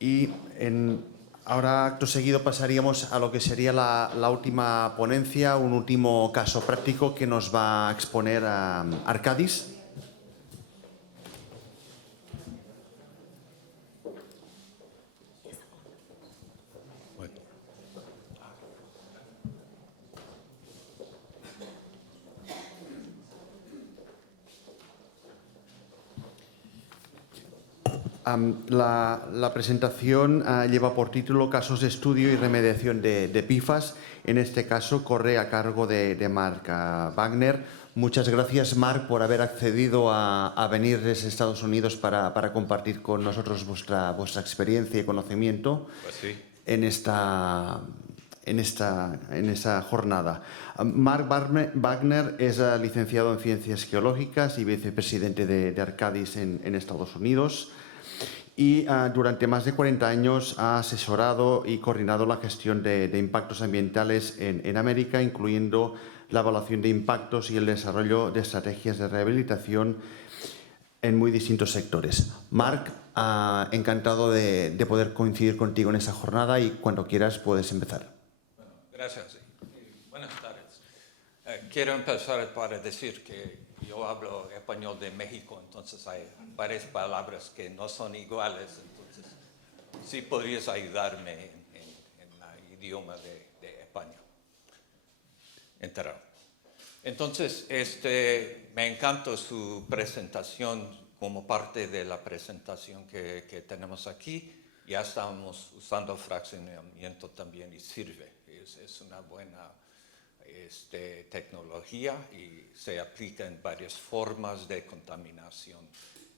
Y ahora, acto seguido, pasaríamos a lo que sería la última ponencia, un último caso práctico que nos va a exponer Arkadis. La presentación lleva por título Casos de estudio y remediación de PFAS. En este caso corre a cargo de Mark Wagner. Muchas gracias, Mark, por haber accedido a venir desde Estados Unidos para compartir con nosotros vuestra experiencia y conocimiento en esta jornada. Mark Wagner es licenciado en Ciencias Geológicas y vicepresidente de Arkadis en Estados Unidos. Y durante más de 40 años ha asesorado y coordinado la gestión de impactos ambientales en América, incluyendo la evaluación de impactos y el desarrollo de estrategias de rehabilitación en muy distintos sectores. Marc, encantado de poder coincidir contigo en esta jornada y cuando quieras puedes empezar. Gracias. Buenas tardes. Quiero empezar para decir que yo hablo español de México, entonces hay varias palabras que no son iguales, entonces sí podrías ayudarme en el idioma de España entero. Entonces, me encanta su presentación como parte de la presentación que tenemos aquí. Ya estamos usando fraccionamiento también y sirve. Es una buena tecnología y se aplica en varias formas de contaminación.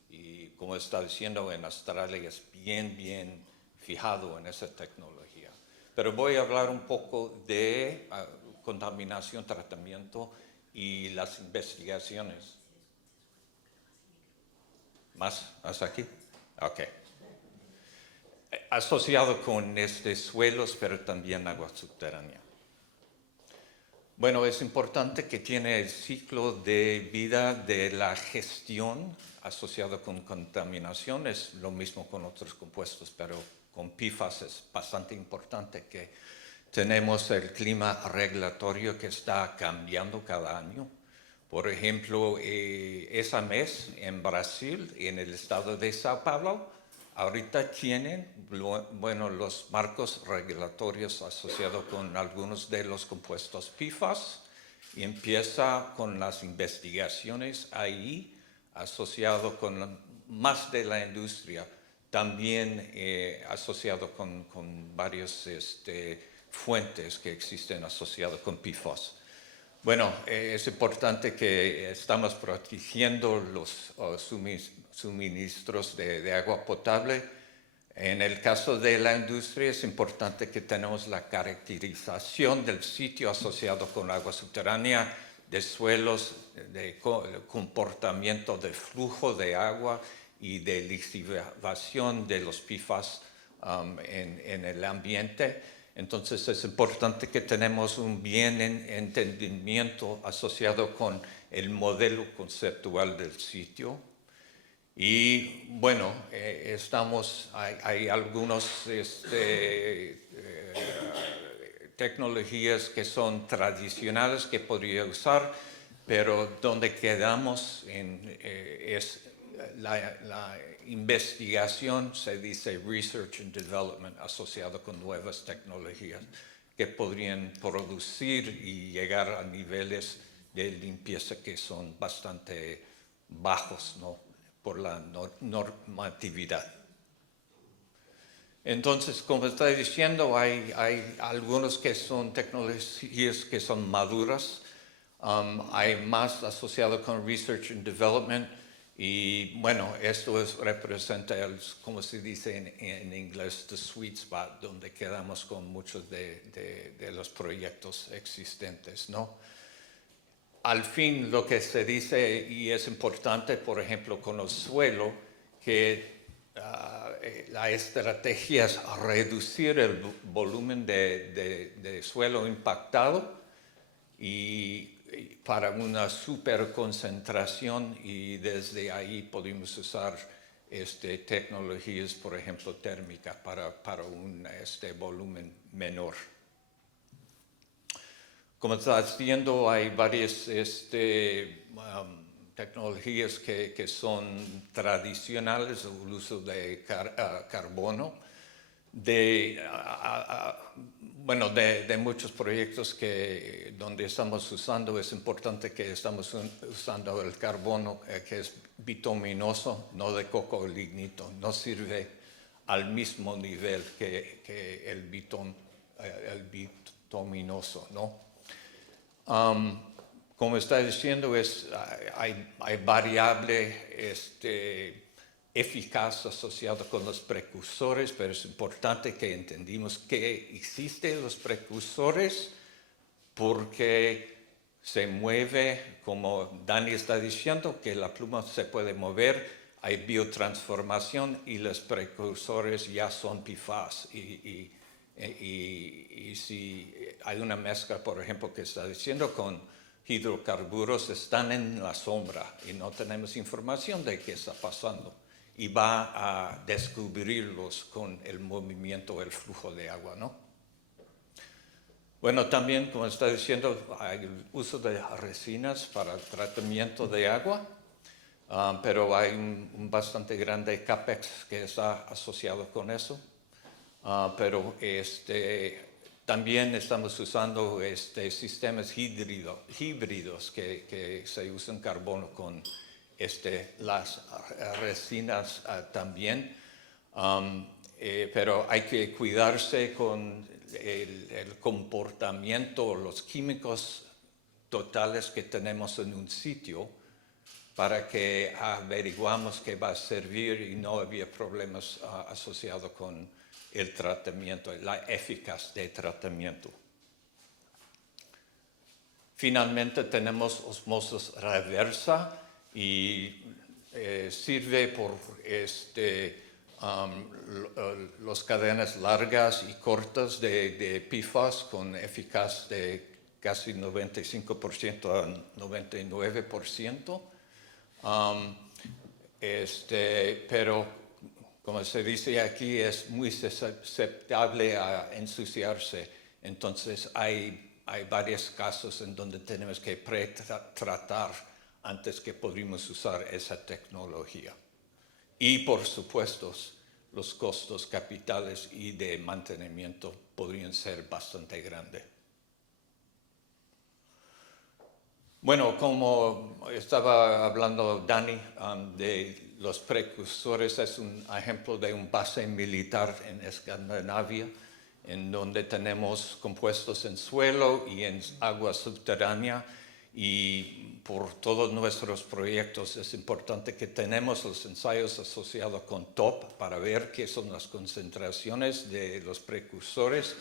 Y como está diciendo, en Australia es bien fijado en esa tecnología. Pero voy a hablar un poco de contaminación, tratamiento y las investigaciones. ¿Más aquí? Ok. Asociado con suelos, pero también agua subterránea. Bueno, es importante que tiene el ciclo de vida de la gestión asociado con contaminación. Es lo mismo con otros compuestos, pero con PFAS es bastante importante que tenemos el clima regulatorio que está cambiando cada año. Por ejemplo, ese mes en Brasil, en el estado de Sao Paulo, ahorita tienen los marcos regulatorios asociados con algunos de los compuestos PFAS y empieza con las investigaciones ahí asociado con más de la industria, también asociado con varias fuentes que existen asociadas con PFAS. Bueno, es importante que estamos protegiendo los suministros de agua potable. En el caso de la industria es importante que tenemos la caracterización del sitio asociado con agua subterránea, de suelos, de comportamiento de flujo de agua y de lixiviación de los PFAS en el ambiente. Entonces es importante que tenemos un bien entendimiento asociado con el modelo conceptual del sitio. Y bueno, hay algunas tecnologías que son tradicionales que podría usar, pero donde quedamos es la investigación, se dice research and development, asociado con nuevas tecnologías que podrían producir y llegar a niveles de limpieza que son bastante bajos, ¿no?, por la normatividad. Entonces, como estoy diciendo, hay algunos que son tecnologías que son maduras, hay más asociado con research and development. Y bueno, esto representa, como se dice en inglés, the sweet spot, donde quedamos con muchos de los proyectos existentes, ¿no? Al fin, lo que se dice, y es importante, por ejemplo, con el suelo, que la estrategia es reducir el volumen de suelo impactado y para una superconcentración, y desde ahí podemos usar tecnologías, por ejemplo, térmicas para un volumen menor. Como estás viendo, hay varias tecnologías que son tradicionales, el uso de carbono, de muchos proyectos donde estamos usando. Es importante que estamos usando el carbono que es bituminoso, no de coco o lignito. No sirve al mismo nivel que el bituminoso, ¿no? Como está diciendo, hay variable eficaz asociada con los precursores, pero es importante que entendamos que existen los precursores porque se mueve, como Dani está diciendo, que la pluma se puede mover, hay biotransformación y los precursores ya son PFAS. Y si hay una mezcla, por ejemplo, que está diciendo con hidrocarburos, están en la sombra y no tenemos información de qué está pasando. Y va a descubrirlos con el movimiento, el flujo de agua, ¿no? Bueno, también, como está diciendo, hay el uso de resinas para el tratamiento de agua, pero hay un bastante grande CAPEX que está asociado con eso. Pero también estamos usando sistemas híbridos que se usan carbono con las resinas también. Pero hay que cuidarse con el comportamiento, los químicos totales que tenemos en un sitio para que averiguamos que va a servir y no había problemas asociados con el tratamiento, la eficacia del tratamiento. Finalmente tenemos osmosis reversa y sirve por las cadenas largas y cortas de PFAS con eficacia de casi 95% a 99%. Pero como se dice aquí, es muy susceptible a ensuciarse. Entonces hay varios casos en donde tenemos que tratar antes que podamos usar esa tecnología. Y por supuesto, los costos capitales y de mantenimiento podrían ser bastante grandes. Bueno, como estaba hablando Dani de los precursores, es un ejemplo de un base militar en Escandinavia, en donde tenemos compuestos en suelo y en agua subterránea, y por todos nuestros proyectos es importante que tenemos los ensayos asociados con TOP para ver qué son las concentraciones de los precursores.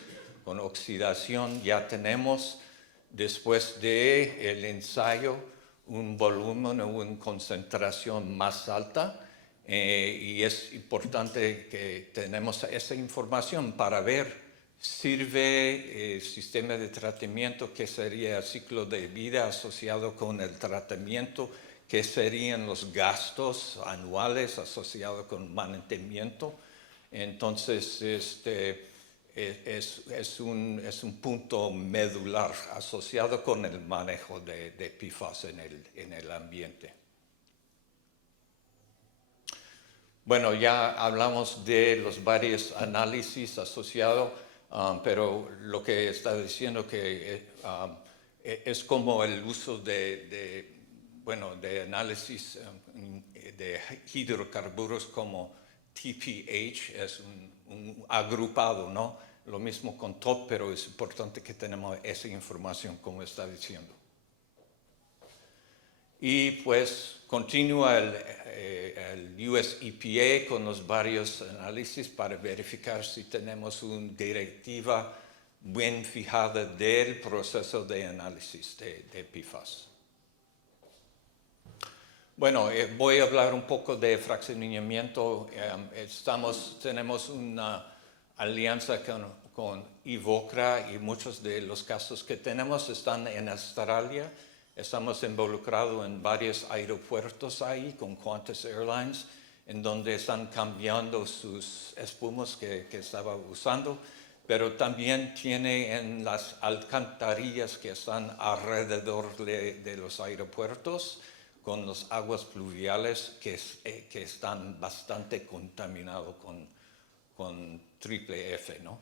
Con oxidación ya tenemos, después del ensayo, un volumen o una concentración más alta, y es importante que tenemos esa información para ver sirve el sistema de tratamiento, qué sería el ciclo de vida asociado con el tratamiento, qué serían los gastos anuales asociados con mantenimiento. Entonces, es un punto medular asociado con el manejo de PFAS en el ambiente. Bueno, ya hablamos de los varios análisis asociados, pero lo que está diciendo que es como el uso de análisis de hidrocarburos como TPH, es un agrupado, ¿no? Lo mismo con TOP, pero es importante que tenemos esa información, como está diciendo. Y pues continúa el US EPA con los varios análisis para verificar si tenemos una directiva bien fijada del proceso de análisis de PFAS. Bueno, voy a hablar un poco de fraccionamiento. Tenemos una alianza con Evocra y muchos de los casos que tenemos están en Australia. Estamos involucrados en varios aeropuertos ahí con Qantas Airlines. en donde están cambiando sus espumas que estaba usando, pero también tiene en las alcantarillas que están alrededor de los aeropuertos, con las aguas pluviales que están bastante contaminados con triple F, ¿no?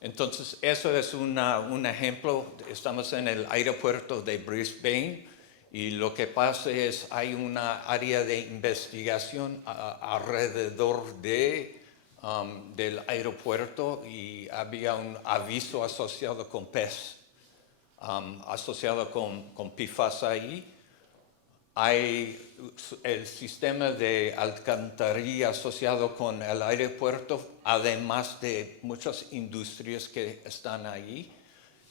Entonces, eso es un ejemplo. Estamos en el aeropuerto de Brisbane y lo que pasa es hay una área de investigación alrededor del aeropuerto y había un aviso asociado con PES, asociado con PFAS ahí. Hay el sistema de alcantarilla asociado con el aeropuerto, además de muchas industrias que están ahí.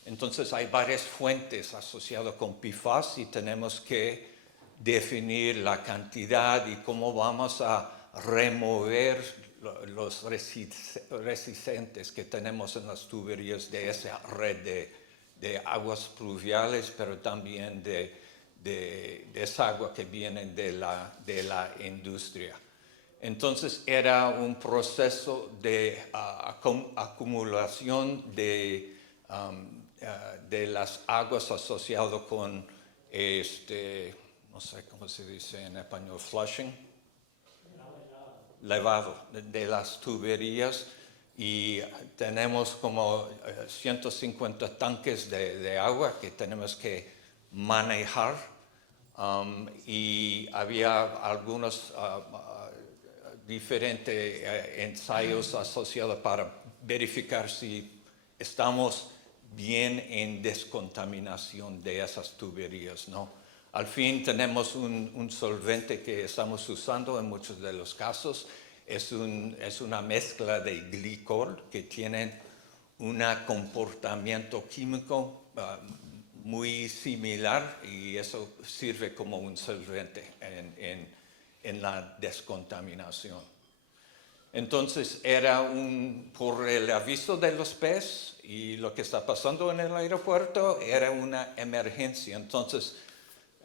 Entonces hay varias fuentes asociadas con PFAS y tenemos que definir la cantidad y cómo vamos a remover los resistentes que tenemos en las tuberías de esa red de aguas pluviales, pero también de esa agua que viene de la industria. Entonces era un proceso de acumulación de las aguas asociado con no sé cómo se dice en español, flushing, lavado de las tuberías, y tenemos como 150 tanques de agua que tenemos que manejar, y había algunos diferentes ensayos asociados para verificar si estamos bien en descontaminación de esas tuberías, ¿no? Al fin tenemos un solvente que estamos usando en muchos de los casos. Es una mezcla de glicol que tiene un comportamiento químico muy similar y eso sirve como un solvente en la descontaminación. Entonces era por el aviso de los PES y lo que está pasando en el aeropuerto era una emergencia. Entonces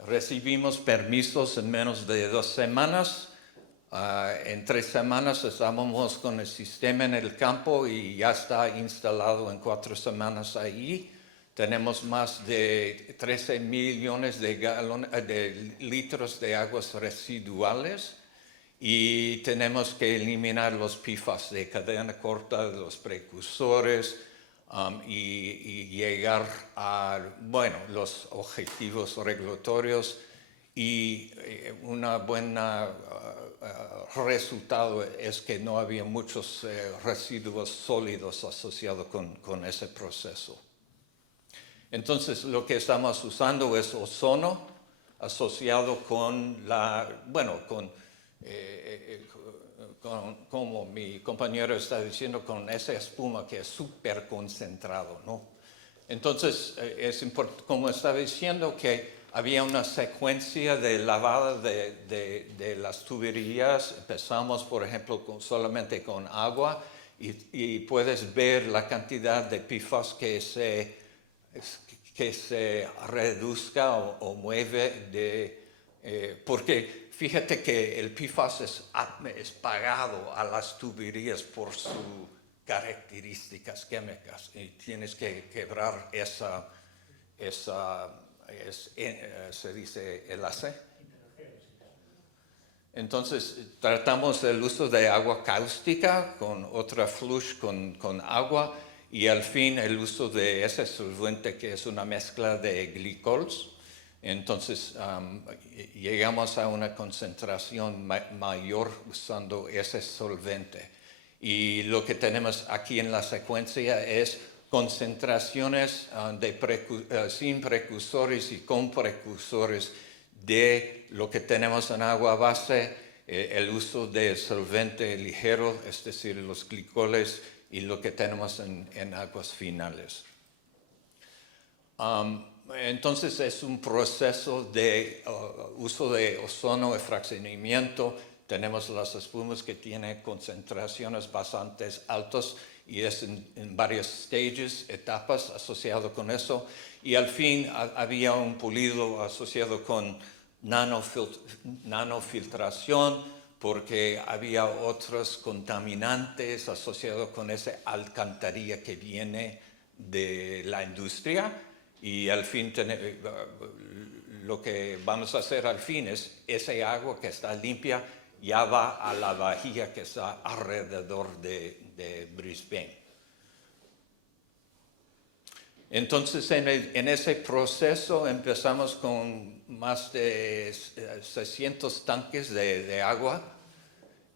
recibimos permisos en menos de 2 semanas. En 3 semanas estábamos con el sistema en el campo y ya está instalado en 4 semanas ahí. Tenemos más de 13 millones de litros de aguas residuales y tenemos que eliminar los PFAS de cadena corta, los precursores, y llegar a los objetivos regulatorios, y una buena resultado es que no había muchos residuos sólidos asociados con ese proceso. Entonces lo que estamos usando es ozono asociado con como mi compañero está diciendo, con esa espuma que es súper concentrado, ¿no? Entonces, es importante, como estaba diciendo, que había una secuencia de lavada de las tuberías. Empezamos, por ejemplo, solamente con agua y puedes ver la cantidad de PFAS que se reduzca o mueve porque fíjate que el PFAS es pagado a las tuberías por sus características químicas y tienes que quebrar se dice enlace. Entonces tratamos el uso de agua cáustica con otra flush con agua y al fin el uso de ese solvente que es una mezcla de glicols. Entonces llegamos a una concentración mayor usando ese solvente. Y lo que tenemos aquí en la secuencia es concentraciones sin precursores y con precursores de lo que tenemos en agua base, el uso de solvente ligero, es decir, los glicoles, y lo que tenemos en aguas finales. Entonces es un proceso de uso de ozono y fraccionamiento. Tenemos las espumas que tienen concentraciones bastante altas y es en varios etapas asociado con eso. Y al fin había un pulido asociado con nanofiltración, porque había otros contaminantes asociados con esa alcantarilla que viene de la industria, y al fin lo que vamos a hacer al fin es ese agua que está limpia ya va a la vajilla que está alrededor de Brisbane. Entonces, en ese proceso empezamos con más de 600 tanques de agua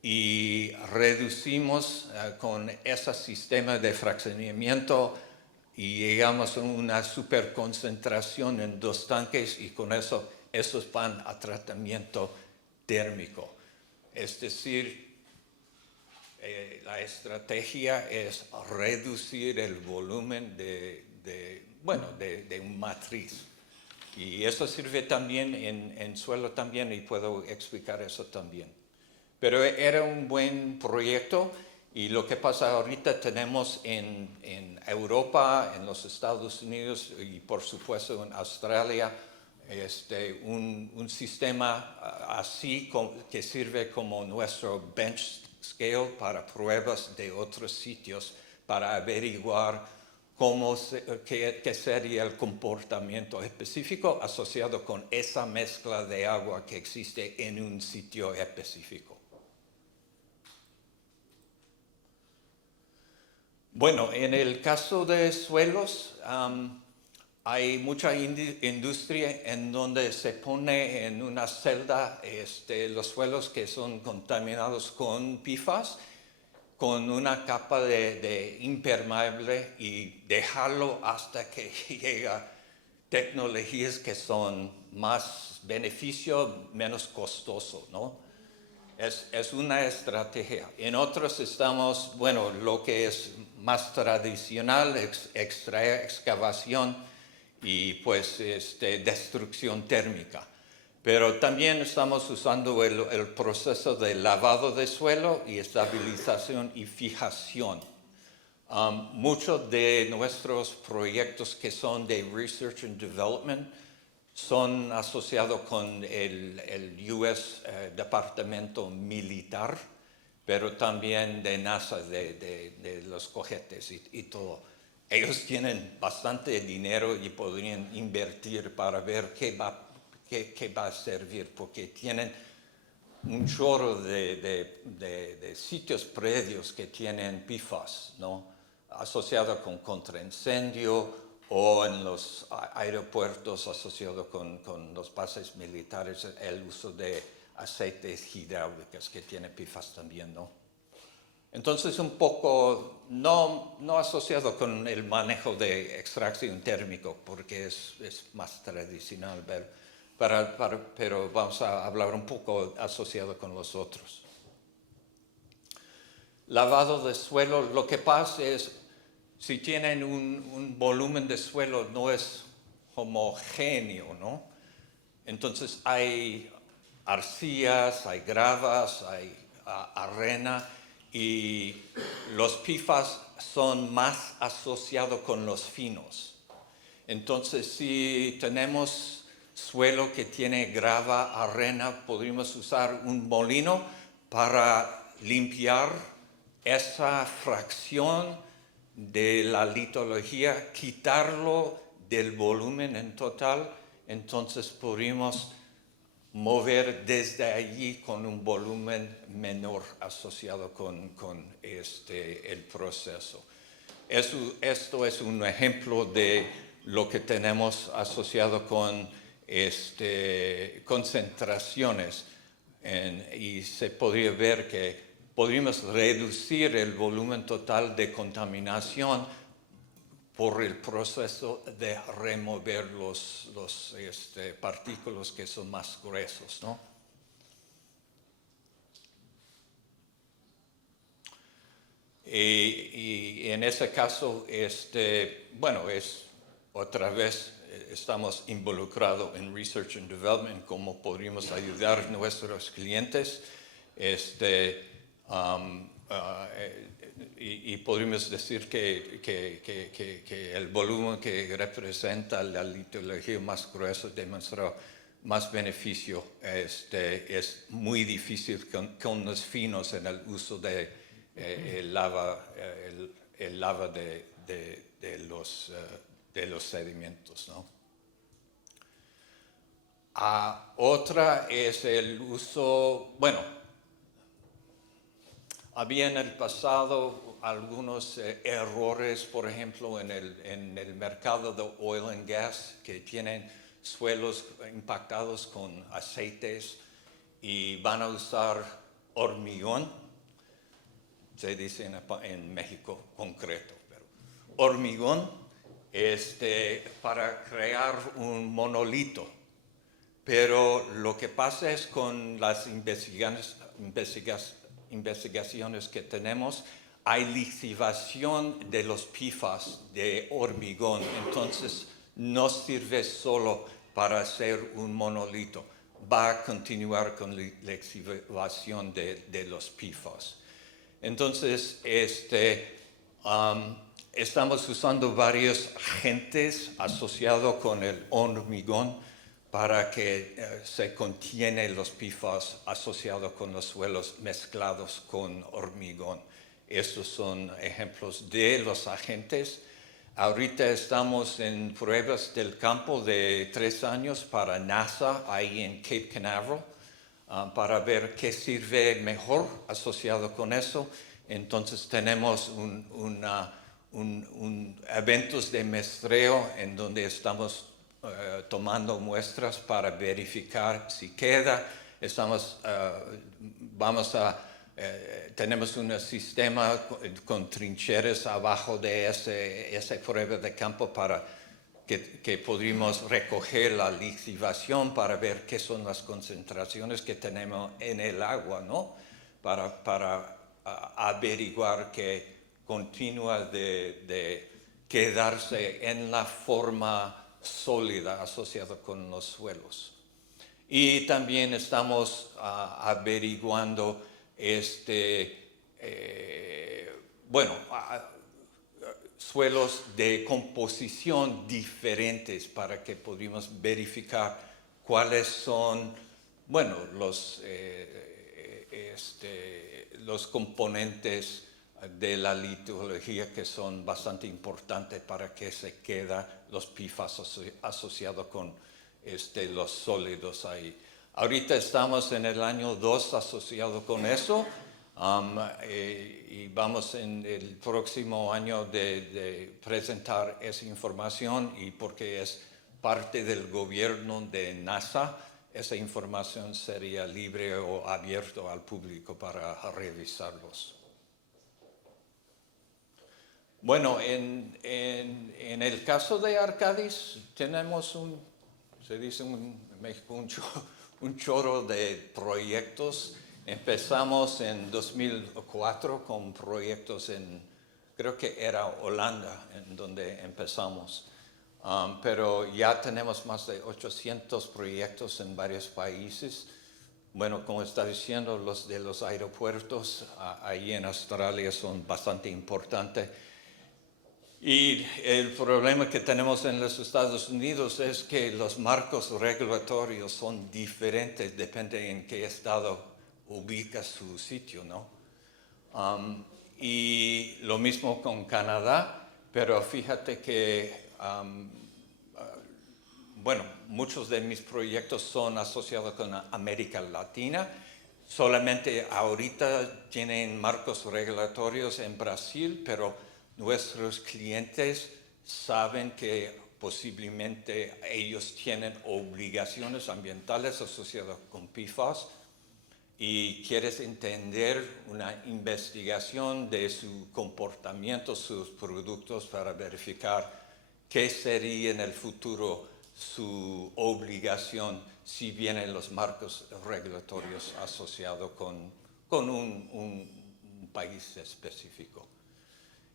y reducimos con ese sistema de fraccionamiento y llegamos a una superconcentración en 2 tanques, y con eso esos van a tratamiento térmico. Es decir, la estrategia es reducir el volumen de un matriz. Y eso sirve también en suelo también, y puedo explicar eso también. Pero era un buen proyecto, y lo que pasa ahorita tenemos en Europa, en los Estados Unidos y por supuesto en Australia, un sistema así que sirve como nuestro bench scale para pruebas de otros sitios, para averiguar qué sería el comportamiento específico asociado con esa mezcla de agua que existe en un sitio específico. Bueno, en el caso de suelos, hay mucha industria en donde se pone en una celda los suelos que son contaminados con PFAS, con una capa de impermeable, y dejarlo hasta que llega tecnologías que son más beneficio, menos costoso, ¿no? Es una estrategia. En otros estamos, lo que es más tradicional, excavación y pues destrucción térmica. Pero también estamos usando el proceso de lavado de suelo y estabilización y fijación. Muchos de nuestros proyectos que son de Research and Development son asociados con el US Departamento Militar, pero también de NASA, de los cohetes y todo. Ellos tienen bastante dinero y podrían invertir para ver qué va a servir, porque tienen un chorro de sitios predios que tienen PFAS, ¿no? Asociado con contraincendio, o en los aeropuertos asociados con los bases militares, el uso de aceites hidráulicos que tiene PFAS también, ¿no? Entonces, un poco no asociado con el manejo de extracción térmico, porque es más tradicional, pero vamos a hablar un poco asociado con los otros. Lavado de suelo, lo que pasa es, si tienen un volumen de suelo no es homogéneo, ¿no? Entonces hay arcillas, hay gravas, hay arena, y los PFAS son más asociados con los finos. Entonces, si tenemos suelo que tiene grava, arena, podríamos usar un molino para limpiar esa fracción de la litología, quitarlo del volumen en total. Entonces podríamos mover desde allí con un volumen menor asociado con el proceso. Esto es un ejemplo de lo que tenemos asociado con concentraciones, y se podría ver que podríamos reducir el volumen total de contaminación por el proceso de remover los partículas que son más gruesos, ¿no? Y en ese caso, otra vez estamos involucrados en Research and Development, cómo podríamos ayudar a nuestros clientes, y podríamos decir que el volumen que representa la litología más gruesa demostró más beneficio. Es muy difícil con los finos en el uso de el lava de los sedimentos, ¿no? Otra es el uso, bueno, había en el pasado algunos errores, por ejemplo, en el mercado de oil and gas, que tienen suelos impactados con aceites y van a usar hormigón, se dice en México concreto, pero hormigón para crear un monolito. Pero lo que pasa es con las investigaciones que tenemos, hay lisivación de los PFAS de hormigón, entonces no sirve solo para hacer un monolito, va a continuar con la lisivación de los PFAS. Entonces, estamos usando varios agentes asociados con el hormigón para que se contiene los PFAS asociados con los suelos mezclados con hormigón. Estos son ejemplos de los agentes. Ahorita estamos en pruebas del campo de 3 años para NASA, ahí en Cape Canaveral, para ver qué sirve mejor asociado con eso. Entonces tenemos eventos de muestreo en donde estamos tomando muestras para verificar si queda. Tenemos un sistema con trincheras abajo de esa prueba de campo para que podamos recoger la lisivación para ver qué son las concentraciones que tenemos en el agua, ¿no? Para averiguar que continúa de quedarse en la forma sólida asociada con los suelos. Y también estamos averiguando suelos de composición diferentes para que podamos verificar cuáles son, los componentes de la litología que son bastante importantes para que se queden los PFAS asociados con los sólidos ahí. Ahorita estamos en el año 2 asociado con eso y vamos en el próximo año de presentar esa información, y porque es parte del gobierno de NASA, esa información sería libre o abierta al público para revisarlos. Bueno, en el caso de Arcadis tenemos en México un chorro de proyectos. Empezamos en 2004 con proyectos creo que era Holanda, en donde empezamos. Pero ya tenemos más de 800 proyectos en varios países. Bueno, como está diciendo, los de los aeropuertos ahí en Australia son bastante importantes. Y el problema que tenemos en los Estados Unidos es que los marcos regulatorios son diferentes, depende en qué estado ubica su sitio, ¿no? Y lo mismo con Canadá, pero fíjate que, muchos de mis proyectos son asociados con América Latina. Solamente ahorita tienen marcos regulatorios en Brasil, pero nuestros clientes saben que posiblemente ellos tienen obligaciones ambientales asociadas con PFAS y quieres entender una investigación de su comportamiento, sus productos, para verificar qué sería en el futuro su obligación si vienen los marcos regulatorios asociados con un país específico.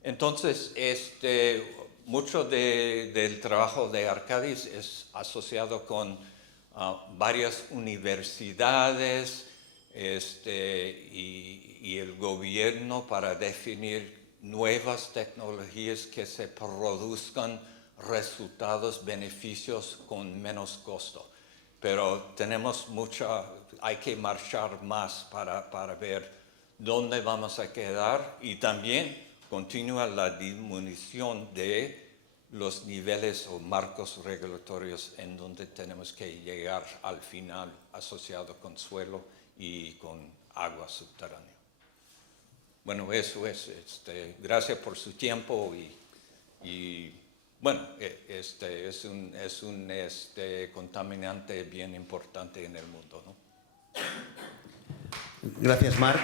Entonces, mucho del trabajo de Arcadis es asociado con varias universidades y el gobierno para definir nuevas tecnologías que se produzcan resultados, beneficios con menos costo. pero hay que marchar más para ver dónde vamos a quedar y también continúa la disminución de los niveles o marcos regulatorios en donde tenemos que llegar al final asociado con suelo y con agua subterránea. Bueno, eso es. Gracias por su tiempo y bueno, es un contaminante bien importante en el mundo, ¿no? Gracias, Marc.